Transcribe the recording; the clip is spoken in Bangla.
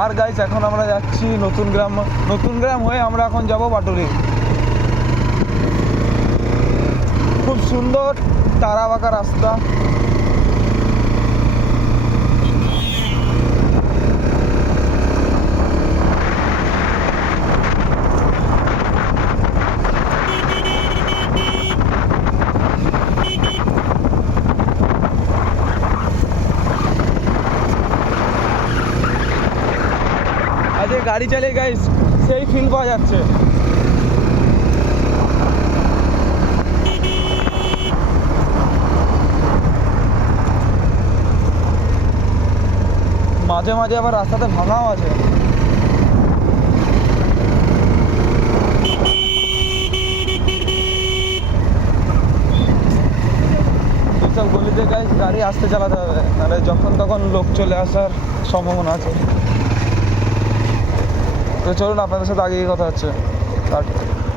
আর গাইস এখন আমরা যাচ্ছি নতুন গ্রাম হয়ে আমরা এখন যাব বাটুলি। খুব সুন্দর তারা বাঁকা রাস্তা। আজকে গাড়ি চালিয়ে গাইস সেই ফিল পাওয়া যাচ্ছে। মাঝে মাঝে আবার রাস্তাতে ভাঙাও আছে। এইসব গলিতে গাইস গাড়ি আস্তে চালাতে হবে, নাহলে যখন তখন লোক চলে আসার সম্ভাবনা আছে। তো চলুন আপনাদের সাথে আগে কথা হচ্ছে।